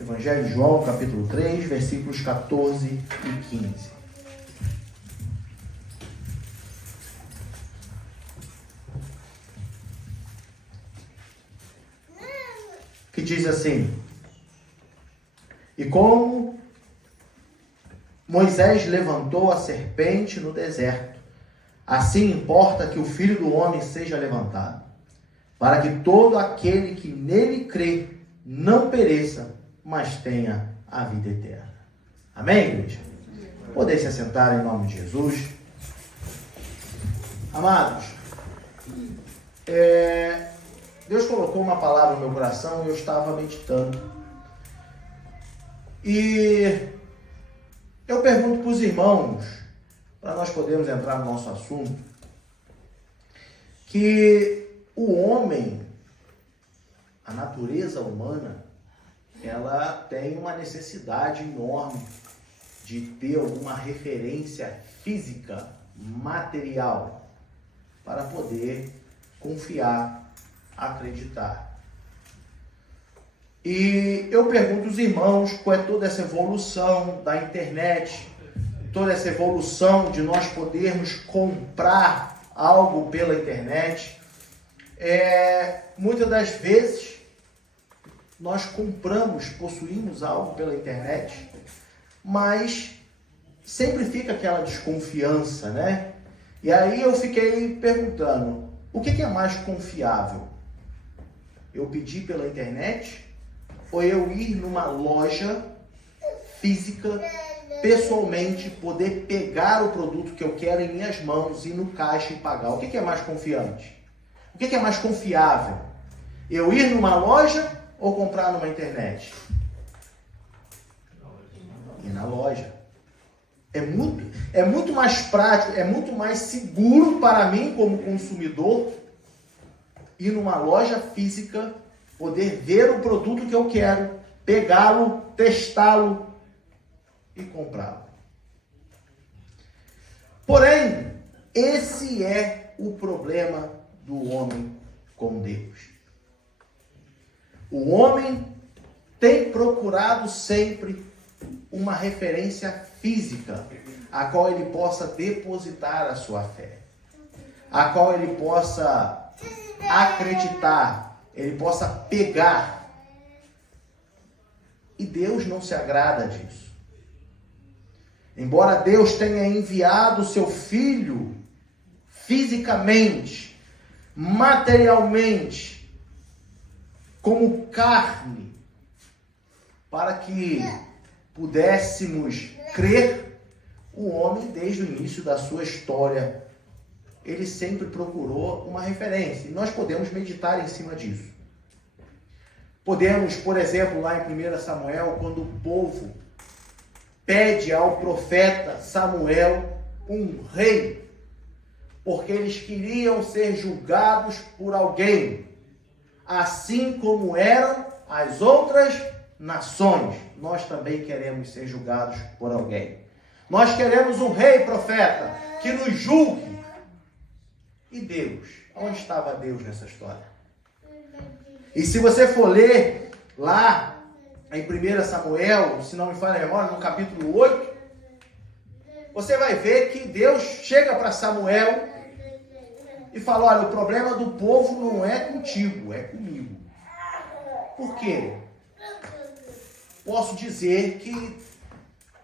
Evangelho de João, capítulo 3, versículos 14 e 15. Que diz assim: E como Moisés levantou a serpente no deserto, assim importa que o Filho do Homem seja levantado, para que todo aquele que nele crê não pereça, mas tenha a vida eterna. Amém, igreja? Poder se assentar em nome de Jesus. Amados, Deus colocou uma palavra no meu coração e eu estava meditando. E eu pergunto para os irmãos, para nós podermos entrar no nosso assunto, que o homem, a natureza humana, ela tem uma necessidade enorme de ter alguma referência física, material, para poder confiar, acreditar. E eu pergunto aos irmãos qual é toda essa evolução da internet, toda essa evolução de nós podermos comprar algo pela internet. Muitas das vezes nós compramos, possuímos algo pela internet, mas sempre fica aquela desconfiança, né? E aí eu fiquei perguntando, o que é mais confiável? Eu pedir pela internet ou eu ir numa loja física, pessoalmente, poder pegar o produto que eu quero em minhas mãos, ir no caixa e pagar? O que é mais confiante? O que é mais confiável? Eu ir numa loja ou comprar numa internet? Ir na loja. É muito mais prático, é muito mais seguro para mim como consumidor ir numa loja física, poder ver o produto que eu quero, pegá-lo, testá-lo e comprá-lo. Porém, esse é o problema do homem com Deus. O homem tem procurado sempre uma referência física, a qual ele possa depositar a sua fé, a qual ele possa acreditar, ele possa pegar. E Deus não se agrada disso. Embora Deus tenha enviado o seu Filho fisicamente, materialmente, como carne, para que pudéssemos crer, o homem, desde o início da sua história, ele sempre procurou uma referência. E nós podemos meditar em cima disso. Podemos, por exemplo, lá em 1 Samuel, quando o povo pede ao profeta Samuel um rei, porque eles queriam ser julgados por alguém, assim como eram as outras nações. Nós também queremos ser julgados por alguém. Nós queremos um rei, profeta, que nos julgue. E Deus? Onde estava Deus nessa história? E se você for ler lá em 1 Samuel, se não me falha a memória, no capítulo 8, você vai ver que Deus chega para Samuel e fala: olha, o problema do povo não é contigo, é comigo. Por quê? Posso dizer que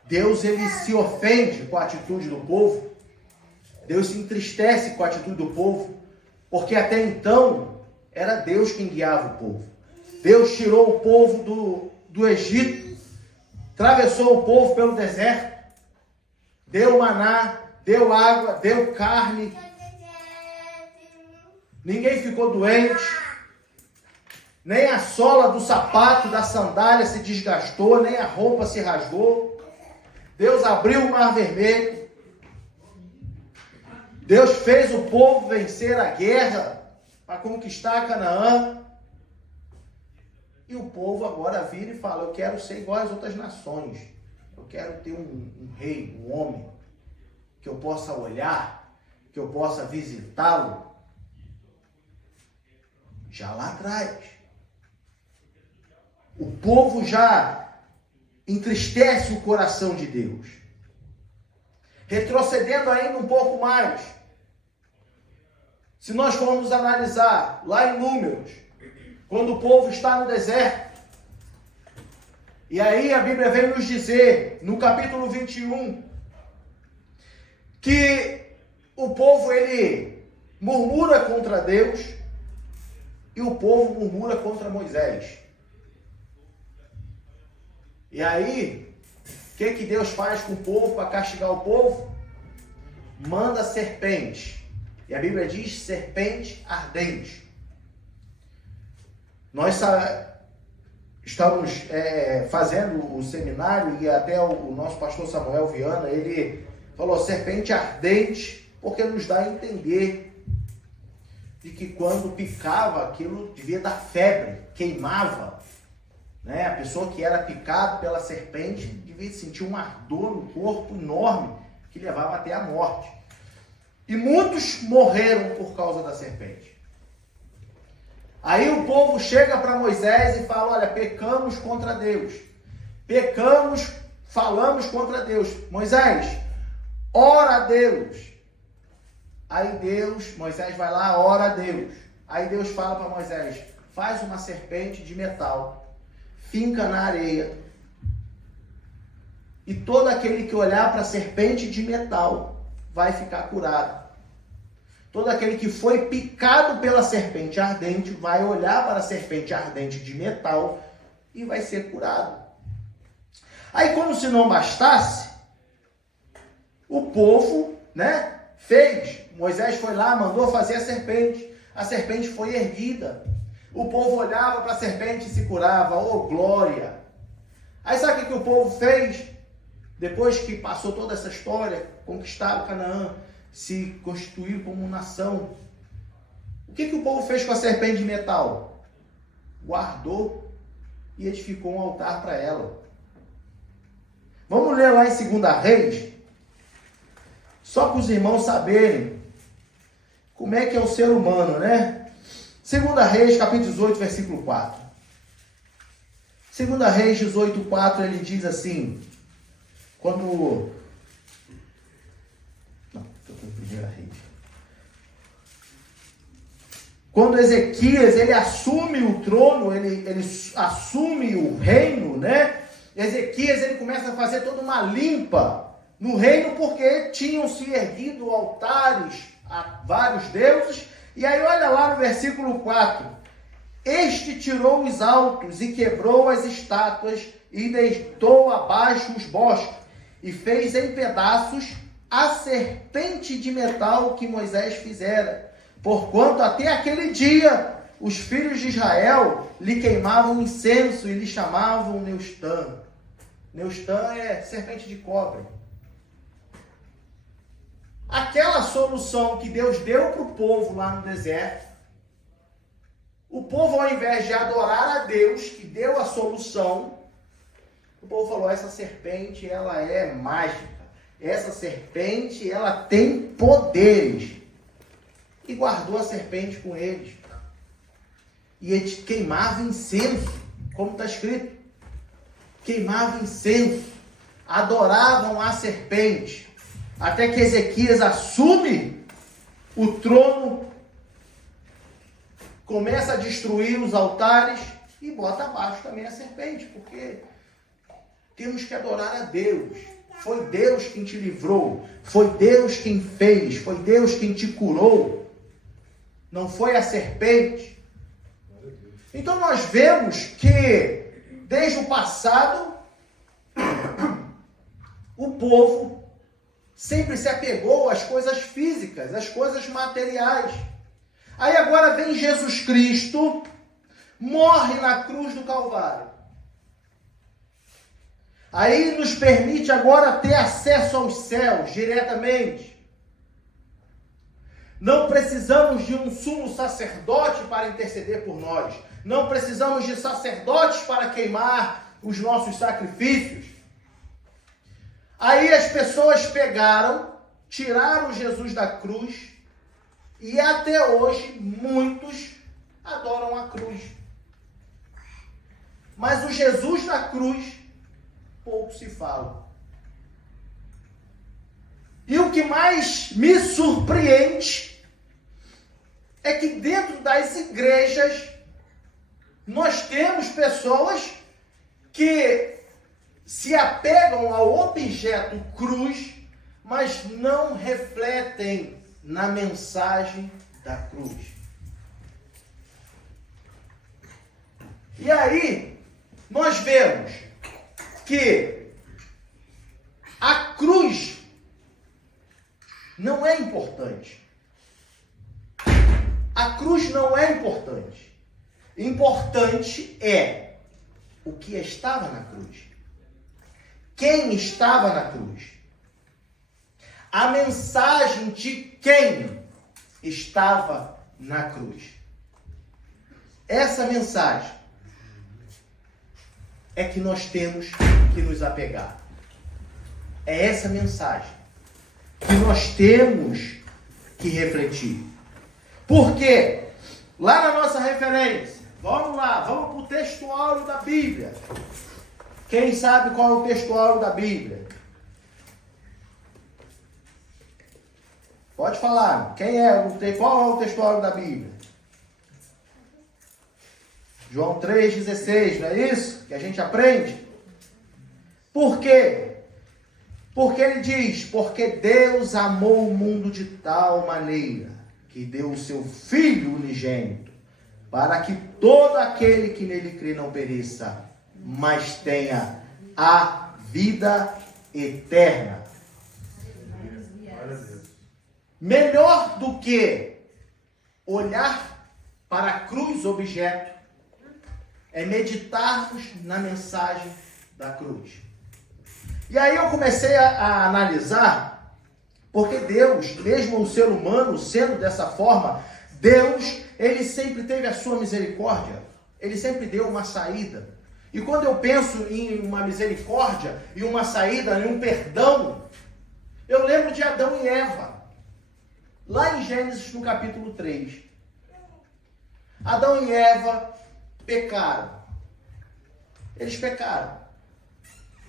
Deus, ele se ofende com a atitude do povo. Deus se entristece com a atitude do povo, porque até então era Deus quem guiava o povo. Deus tirou o povo do Egito, atravessou o povo pelo deserto, deu maná, deu água, deu carne. Ninguém ficou doente, nem a sola do sapato, da sandália se desgastou, nem a roupa se rasgou. Deus abriu o Mar Vermelho. Deus fez o povo vencer a guerra para conquistar Canaã. E o povo agora vira e fala: eu quero ser igual às outras nações. Eu quero ter um rei, um homem, que eu possa olhar, que eu possa visitá-lo. Já lá atrás. O povo já entristece o coração de Deus. Retrocedendo ainda um pouco mais, se nós formos analisar lá em Números, quando o povo está no deserto, e aí a Bíblia vem nos dizer, no capítulo 21, que o povo ele murmura contra Deus e o povo murmura contra Moisés. E aí, o que Deus faz com o povo para castigar o povo? Manda serpente. E a Bíblia diz serpente ardente. Nós estamos fazendo o seminário e até o nosso pastor Samuel Viana, ele falou serpente ardente, porque nos dá a entender de que quando picava aquilo devia dar febre, queimava. Né? A pessoa que era picada pela serpente devia sentir um ardor no corpo enorme que levava até a morte. E muitos morreram por causa da serpente. Aí o povo chega para Moisés e fala, olha, pecamos contra Deus. Pecamos, falamos contra Deus. Moisés, ora a Deus. Aí Moisés vai lá, ora a Deus. Aí Deus fala para Moisés, faz uma serpente de metal, finca na areia. E todo aquele que olhar para a serpente de metal vai ficar curado. Todo aquele que foi picado pela serpente ardente vai olhar para a serpente ardente de metal e vai ser curado. Aí, como se não bastasse, o povo, fez. Moisés foi lá, mandou fazer a serpente foi erguida. O povo olhava para a serpente e se curava, oh glória! Aí sabe o que o povo fez? Depois que passou toda essa história, conquistaram Canaã, se constituíram como nação. O que o povo fez com a serpente de metal? Guardou e edificou um altar para ela. Vamos ler lá em 2 Reis, só para os irmãos saberem como é que é o ser humano, né? 2 Reis, capítulo 18, versículo 4. 2 Reis 18, 4, ele diz assim, quando... Quando Ezequias, ele assume o trono, ele assume o reino, Ezequias, ele começa a fazer toda uma limpa no reino, porque tinham se erguido altares a vários deuses. E aí olha lá no versículo 4. Este tirou os altos e quebrou as estátuas e deitou abaixo os bosques e fez em pedaços a serpente de metal que Moisés fizera. Porquanto até aquele dia os filhos de Israel lhe queimavam incenso e lhe chamavam Neustã. Neustã é serpente de cobre. Aquela solução que Deus deu para o povo lá no deserto, o povo, ao invés de adorar a Deus, que deu a solução, o povo falou, essa serpente, ela é mágica. Essa serpente, ela tem poderes. E guardou a serpente com eles. E eles queimavam incenso, como está escrito. Queimavam incenso. Adoravam a serpente. Até que Ezequias assume o trono, começa a destruir os altares e bota abaixo também a serpente, porque temos que adorar a Deus. Foi Deus quem te livrou, foi Deus quem fez, foi Deus quem te curou. Não foi a serpente. Então nós vemos que desde o passado o povo sempre se apegou às coisas físicas, às coisas materiais. Aí agora vem Jesus Cristo, morre na cruz do Calvário. Aí nos permite agora ter acesso aos céus diretamente. Não precisamos de um sumo sacerdote para interceder por nós. Não precisamos de sacerdotes para queimar os nossos sacrifícios. Aí as pessoas pegaram, tiraram Jesus da cruz e até hoje muitos adoram a cruz. Mas o Jesus da cruz pouco se fala. E o que mais me surpreende é que dentro das igrejas nós temos pessoas que se apegam ao objeto cruz, mas não refletem na mensagem da cruz. E aí, nós vemos que a cruz não é importante. A cruz não é importante. Importante é o que estava na cruz. Quem estava na cruz. A mensagem de quem estava na cruz. Essa mensagem é que nós temos que nos apegar. É essa mensagem que nós temos que refletir. Porque lá na nossa referência, vamos lá, vamos para o textuário da Bíblia. Quem sabe qual é o textuário da Bíblia? Pode falar. Qual é o textuário da Bíblia? João 3,16, não é isso que a gente aprende? Por quê? Porque ele diz, porque Deus amou o mundo de tal maneira que deu o seu Filho unigênito, para que todo aquele que nele crê não pereça, mas tenha a vida eterna. Melhor do que olhar para a cruz objeto, é meditarmos na mensagem da cruz. E aí eu comecei a analisar, porque Deus, mesmo o ser humano sendo dessa forma, Deus, ele sempre teve a sua misericórdia, ele sempre deu uma saída. E quando eu penso em uma misericórdia, em uma saída, em um perdão, eu lembro de Adão e Eva, lá em Gênesis no capítulo 3. Adão e Eva pecaram. Eles pecaram.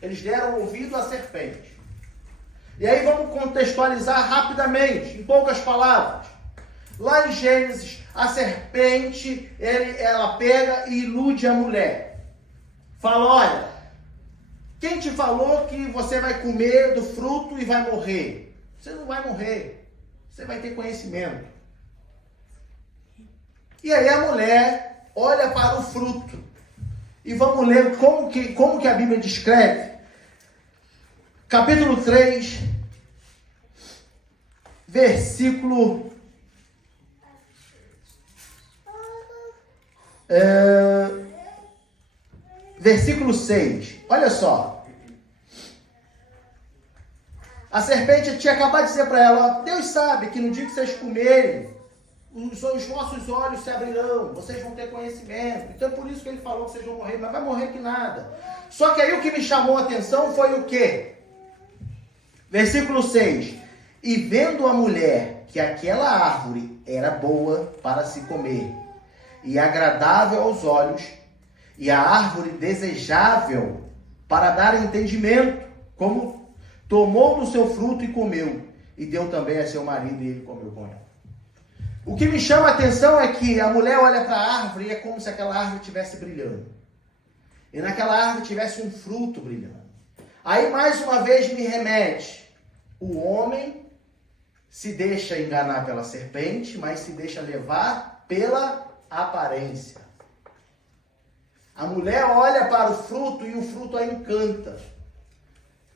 Eles deram ouvido à serpente. E aí vamos contextualizar rapidamente, em poucas palavras. Lá em Gênesis, a serpente, ela pega e ilude a mulher. Fala, olha, quem te falou que você vai comer do fruto e vai morrer? Você não vai morrer. Você vai ter conhecimento. E aí a mulher olha para o fruto. E vamos ler como que a Bíblia descreve. Capítulo 3, versículo... versículo 6. Olha só. A serpente tinha acabado de dizer para ela, Deus sabe que no dia que vocês comerem, os vossos olhos se abrirão, vocês vão ter conhecimento. Então por isso que ele falou que vocês vão morrer, mas vai morrer que nada. Só que aí o que me chamou a atenção foi o quê? Versículo 6. E vendo a mulher que aquela árvore era boa para se comer, e agradável aos olhos, e a árvore desejável para dar entendimento, como tomou do seu fruto e comeu, e deu também a seu marido, e ele comeu com ela. O que me chama a atenção é que a mulher olha para a árvore e é como se aquela árvore estivesse brilhando. E naquela árvore tivesse um fruto brilhando. Aí mais uma vez me remete, o homem se deixa enganar pela serpente, mas se deixa levar pela aparência. A mulher olha para o fruto e o fruto a encanta.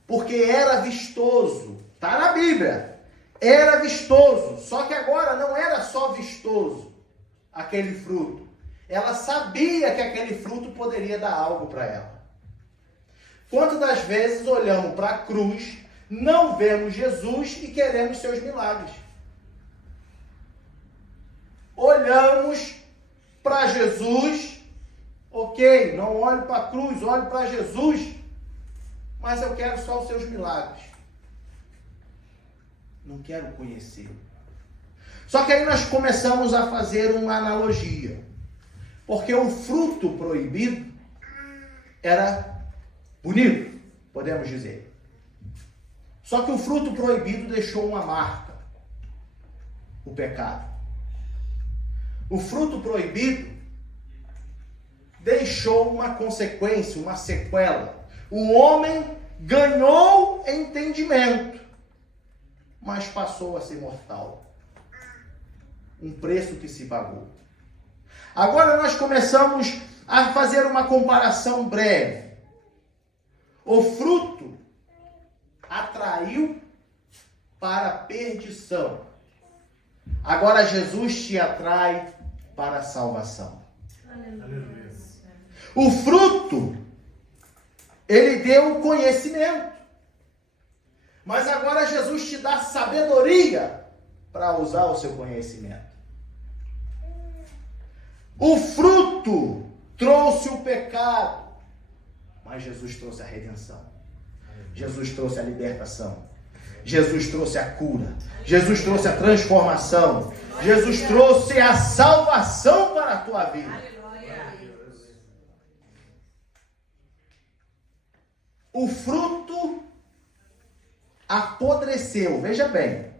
Porque era vistoso. Está na Bíblia. Era vistoso. Só que agora não era só vistoso aquele fruto. Ela sabia que aquele fruto poderia dar algo para ela. Quantas das vezes olhamos para a cruz, não vemos Jesus e queremos seus milagres? Olhamos para Jesus, ok, não olho para a cruz, olho para Jesus, mas eu quero só os seus milagres. Não quero conhecê-lo. Só que aí nós começamos a fazer uma analogia. Porque o fruto proibido era bonito, podemos dizer. Só que o fruto proibido deixou uma marca, o pecado. O fruto proibido deixou uma consequência, uma sequela. O homem ganhou entendimento, mas passou a ser mortal. Um preço que se pagou. Agora nós começamos a fazer uma comparação breve. O fruto atraiu para a perdição. Agora Jesus te atrai para a salvação. Aleluia. O fruto, ele deu o conhecimento. Mas agora Jesus te dá sabedoria para usar o seu conhecimento. O fruto trouxe o pecado, mas Jesus trouxe a redenção. Jesus trouxe a libertação. Jesus trouxe a cura. Jesus trouxe a transformação. Jesus trouxe a salvação para a tua vida. O fruto apodreceu. Veja bem,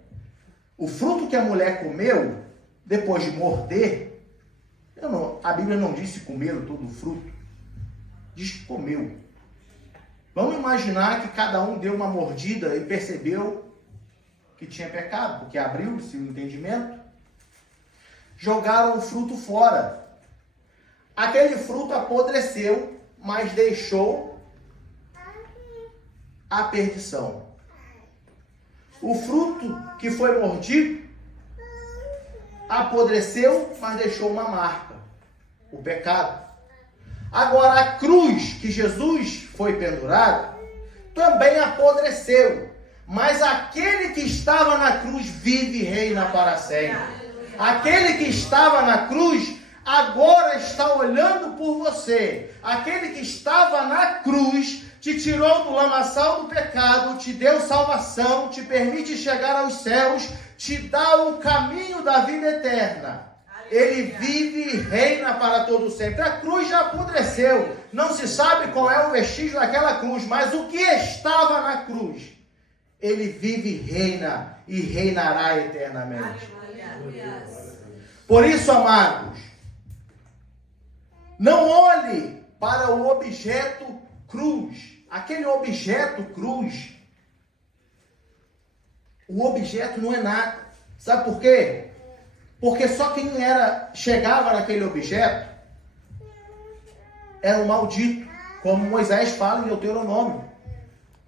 o fruto que a mulher comeu, depois de morder, a Bíblia não disse comeram todo o fruto, diz que comeu. Vamos imaginar que cada um deu uma mordida e percebeu que tinha pecado, porque abriu-se o entendimento. Jogaram o fruto fora. Aquele fruto apodreceu, mas deixou a perdição. O fruto que foi mordido apodreceu, mas deixou uma marca, o pecado. Agora a cruz que Jesus foi pendurado também apodreceu, mas aquele que estava na cruz vive e reina para sempre. Aquele que estava na cruz agora está olhando por você. Aquele que estava na cruz te tirou do lamaçal do pecado, te deu salvação, te permite chegar aos céus, te dá o caminho da vida eterna. Ele vive e reina para todo sempre. A cruz já apodreceu. Não se sabe qual é o vestígio daquela cruz, mas o que estava na cruz, ele vive e reina e reinará eternamente. Por isso, amados, não olhe para o objeto cruz. Aquele objeto cruz, o objeto não é nada. Sabe por quê? Porque só quem chegava naquele objeto era um maldito, como Moisés fala em Deuteronômio,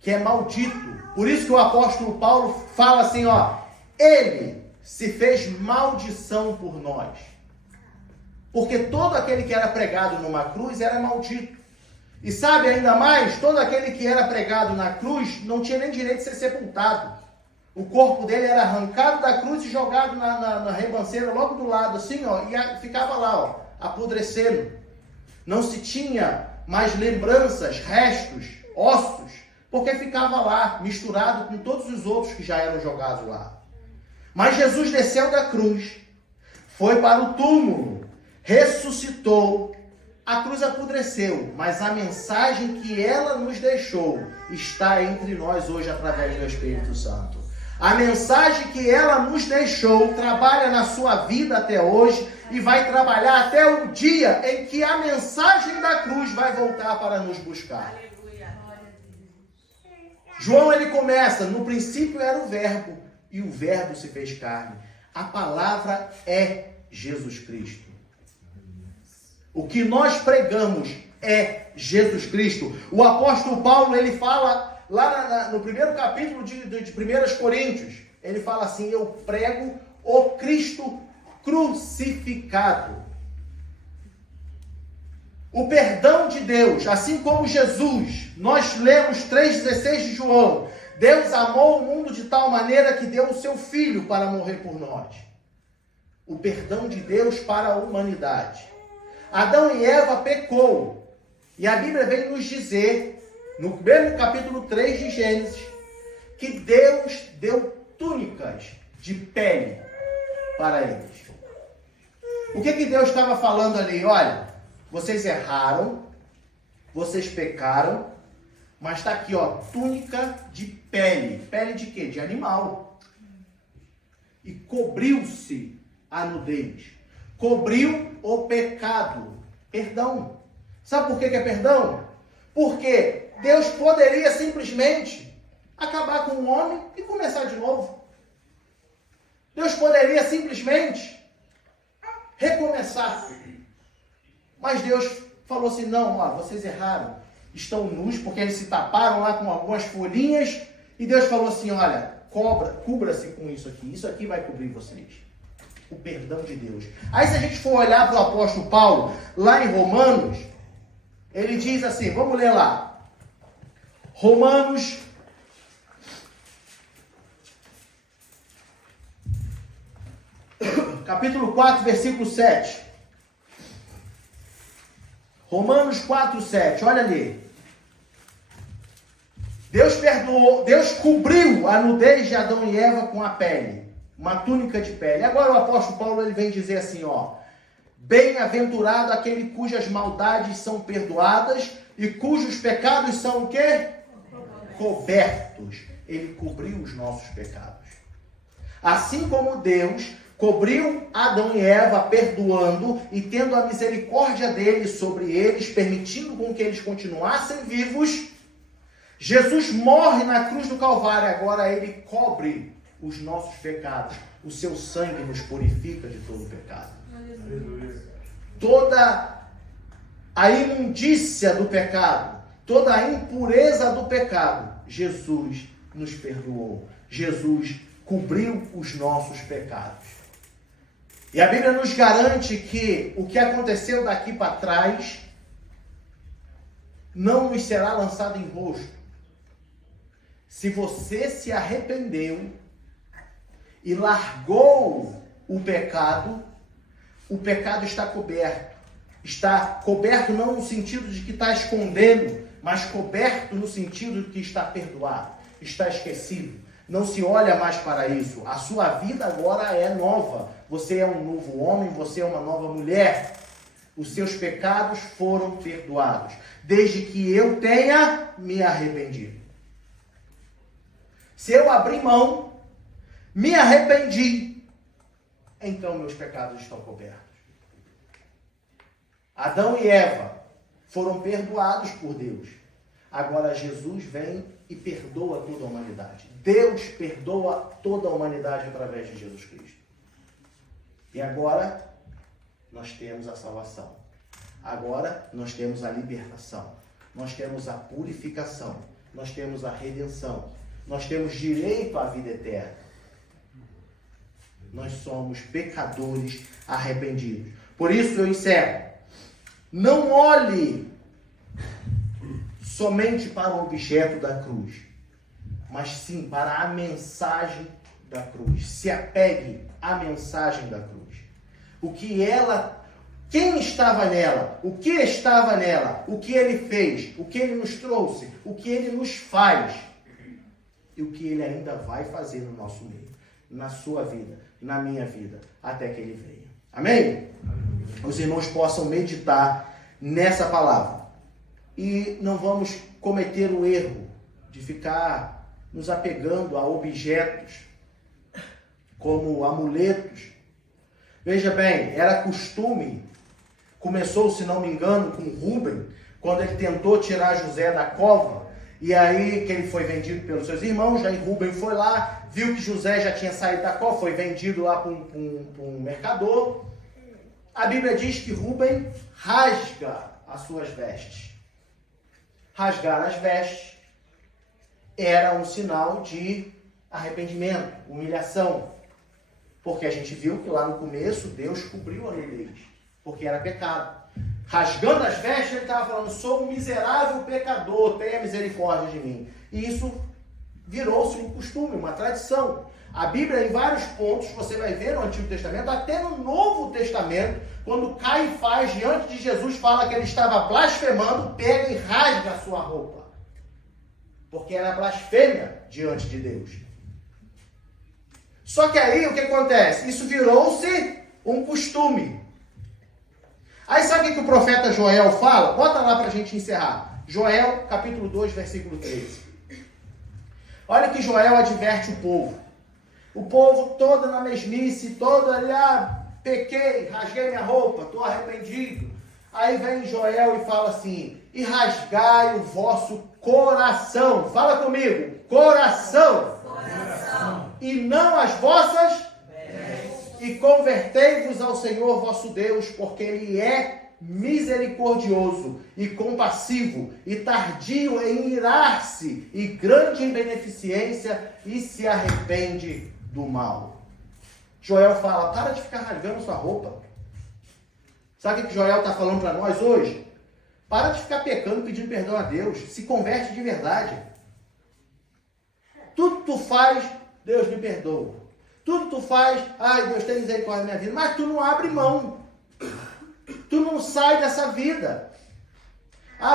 que é maldito. Por isso que o apóstolo Paulo fala assim, ele se fez maldição por nós. Porque todo aquele que era pregado numa cruz era maldito. E sabe ainda mais, todo aquele que era pregado na cruz não tinha nem direito de ser sepultado. O corpo dele era arrancado da cruz e jogado na ribanceira logo do lado, assim, e ficava lá, apodrecendo. Não se tinha mais lembranças, restos, ossos, porque ficava lá, misturado com todos os outros que já eram jogados lá. Mas Jesus desceu da cruz, foi para o túmulo, ressuscitou. A cruz apodreceu, mas a mensagem que ela nos deixou está entre nós hoje através do Espírito Santo. A mensagem que ela nos deixou trabalha na sua vida até hoje e vai trabalhar até o dia em que a mensagem da cruz vai voltar para nos buscar. João, ele começa, no princípio era o verbo e o verbo se fez carne. A palavra é Jesus Cristo. O que nós pregamos é Jesus Cristo. O apóstolo Paulo, ele fala lá no primeiro capítulo de 1 Coríntios, ele fala assim, eu prego o Cristo crucificado. O perdão de Deus, assim como Jesus, nós lemos 3,16 de João, Deus amou o mundo de tal maneira que deu o seu Filho para morrer por nós. O perdão de Deus para a humanidade. Adão e Eva pecou. E a Bíblia vem nos dizer, no mesmo capítulo 3 de Gênesis, que Deus deu túnicas de pele para eles. O que Deus estava falando ali? Olha, vocês erraram, vocês pecaram, Mas está aqui, ó, túnica de pele. Pele de quê? De animal. E cobriu-se a nudez. Cobriu o pecado. Perdão. Sabe por que é perdão? Porque Deus poderia simplesmente acabar com o homem e começar de novo. Deus poderia simplesmente recomeçar. Mas Deus falou assim, não, ó, vocês erraram. Estão nus, porque eles se taparam lá com algumas folhinhas. E Deus falou assim, olha, cubra-se com isso aqui. Isso aqui vai cobrir vocês. O perdão de Deus. Aí se a gente for olhar para o apóstolo Paulo, lá em Romanos, ele diz assim, vamos ler lá. Romanos, capítulo 4, versículo 7. Romanos 4, 7, olha ali. Deus perdoou, Deus cobriu a nudez de Adão e Eva com a pele, uma túnica de pele. Agora o apóstolo Paulo ele vem dizer assim, ó, bem-aventurado aquele cujas maldades são perdoadas e cujos pecados são o quê? Cobertos. Ele cobriu os nossos pecados. Assim como Deus cobriu Adão e Eva, perdoando e tendo a misericórdia dele sobre eles, permitindo com que eles continuassem vivos, Jesus morre na cruz do Calvário, agora ele cobre os nossos pecados. O seu sangue nos purifica de todo pecado. Aleluia. Toda a imundícia do pecado, toda a impureza do pecado, Jesus nos perdoou. Jesus cobriu os nossos pecados. E a Bíblia nos garante que o que aconteceu daqui para trás não nos será lançado em rosto. Se você se arrependeu e largou o pecado está coberto. Está coberto não no sentido de que está escondendo, mas coberto no sentido de que está perdoado, está esquecido. Não se olha mais para isso. A sua vida agora é nova. Você é um novo homem, você é uma nova mulher. Os seus pecados foram perdoados, desde que eu tenha me arrependido. Se eu abrir mão, me arrependi, então meus pecados estão cobertos. Adão e Eva foram perdoados por Deus. Agora Jesus vem e perdoa toda a humanidade. Deus perdoa toda a humanidade através de Jesus Cristo. E agora nós temos a salvação. Agora nós temos a libertação. Nós temos a purificação. Nós temos a redenção. Nós temos direito à vida eterna. Nós somos pecadores arrependidos. Por isso eu encerro. Não olhe somente para o objeto da cruz, mas sim para a mensagem da cruz. Se apegue à mensagem da cruz. O que ela, quem estava nela, o que estava nela, o que ele fez, o que ele nos trouxe, o que ele nos faz e o que ele ainda vai fazer no nosso meio, na sua vida, na minha vida, até que ele venha. Amém? Os irmãos possam meditar nessa palavra. E não vamos cometer o erro de ficar nos apegando a objetos como amuletos. Veja bem, era costume, começou, se não me engano, com Rubem, quando ele tentou tirar José da cova, e aí que ele foi vendido pelos seus irmãos, aí Rubem foi lá, viu que José já tinha saído da cova, foi vendido lá para um mercador. A Bíblia diz que Rubem rasga as suas vestes. Rasgar as vestes era um sinal de arrependimento, humilhação. Porque a gente viu que lá no começo Deus cobriu a nudez, porque era pecado. Rasgando as vestes, ele estava falando, sou um miserável pecador, tenha misericórdia de mim. E isso virou-se um costume, uma tradição. A Bíblia, em vários pontos, você vai ver no Antigo Testamento, até no Novo Testamento, quando Caifás, diante de Jesus, fala que ele estava blasfemando, pega e rasga a sua roupa. Porque era blasfêmia diante de Deus. Só que aí, o que acontece? Isso virou-se um costume. Aí sabe o que o profeta Joel fala? Bota lá para a gente encerrar. Joel, capítulo 2, versículo 13. Olha que Joel adverte o povo. O povo todo na mesmice, todo ali, pequei, rasguei minha roupa, estou arrependido. Aí vem Joel e fala assim, e rasgai o vosso coração. Fala comigo, coração. E não as vossas e convertei-vos ao Senhor vosso Deus, porque Ele é misericordioso e compassivo e tardio em irar-se e grande em beneficência e se arrepende do mal. Joel fala, para de ficar rasgando sua roupa. Sabe o que Joel está falando para nós hoje? Para de ficar pecando, pedindo perdão a Deus. Se converte de verdade. Tudo que tu faz, Deus me perdoa. Tudo que tu faz, Deus tem misericórdia da minha vida. Mas tu não abre mão. Tu não sai dessa vida.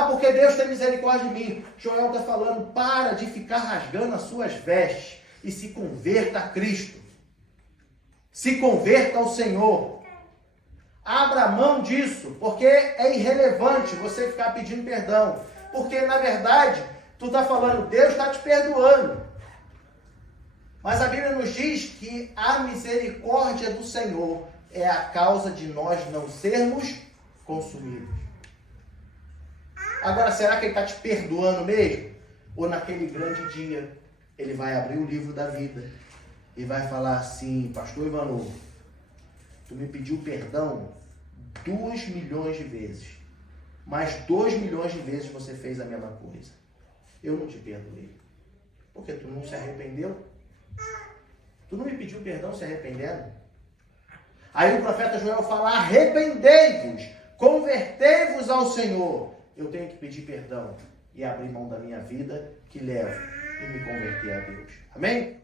Porque Deus tem misericórdia de mim. Joel está falando, para de ficar rasgando as suas vestes e se converta a Cristo. Se converta ao Senhor. Abra mão disso, porque é irrelevante você ficar pedindo perdão. Porque, na verdade, tu está falando, Deus está te perdoando. Mas a Bíblia nos diz que a misericórdia do Senhor é a causa de nós não sermos consumidos. Agora, será que Ele está te perdoando mesmo? Ou naquele grande dia, Ele vai abrir o livro da vida e vai falar assim, pastor Ivanov, tu me pediu perdão 2 milhões de vezes, mas 2 milhões de vezes você fez a mesma coisa. Eu não te perdoei, porque tu não se arrependeu. Tu não me pediu perdão se arrependendo. Aí o profeta Joel fala, arrependei-vos, convertei-vos ao Senhor. Eu tenho que pedir perdão e abrir mão da minha vida que leva e me converter a Deus. Amém?